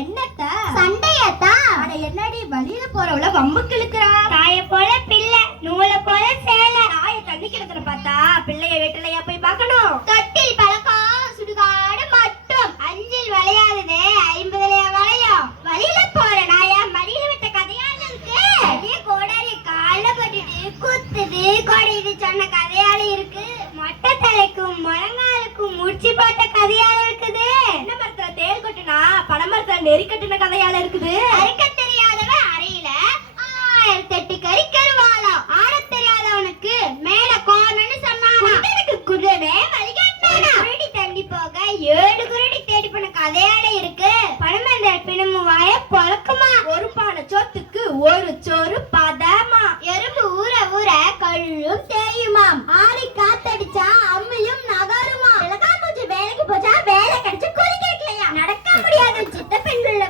என்னத்த? சண்டையத்தா. அட என்னடி வழியில போறவள வம்புக்கு இழுக்கிறா? தாய போல பிள்ளை, நூலை போல சேலை. தாய தண்ணி கிடக்குற பார்த்தா பிள்ளைய வீட்டுலயா போய் பார்க்கணும்? தொட்டில் பழக்கம் சுடுகாடு மட்டும். அஞ்சில் வளையாததே 50லயா வளையும். வழியில போற நாயா மடியில விட்ட கதையால இருக்கு. அதே கோடாரி கால பட்டுட்டு குத்துது கொடையுது சொன்ன கதையால இருக்கு. மொட்டை தலைக்கும் முழங்காலுக்கும் முடிச்சு போட்ட கதையால இருக்குது. என்ன மரத்துல தேர் கட்டுனா பனைமரத்துல நெறி கட்டுன கதையால இருக்குது. அறுக்க தெரியாதவ அறையில 1008 கறிக்கரு வாழம். ஆட தெரியாதவனுக்கு மேல கோணன்னு சொன்னானா. குதிரை வழிகாட்டினானா. குருடி தண்ணி போக 7 குருடி தேடி போன கதையால இருக்கு. பணமந்த பிணமு வாய பொழக்குமா. ஒரு பானை சோத்துக்கு ஒரு சோறு பதமா. எறும்பு ஊற ஊற கள்ளும் தேயுமாம். ஆடி காத்தடிச்சா அம்மையும் நகருமா. விளக்காமூச்சி வேலைக்கு போச்சா வேலை கிடைச்சு கூலி கேட்கலையா. நடக்க முடியாத சித்த பெண்கள்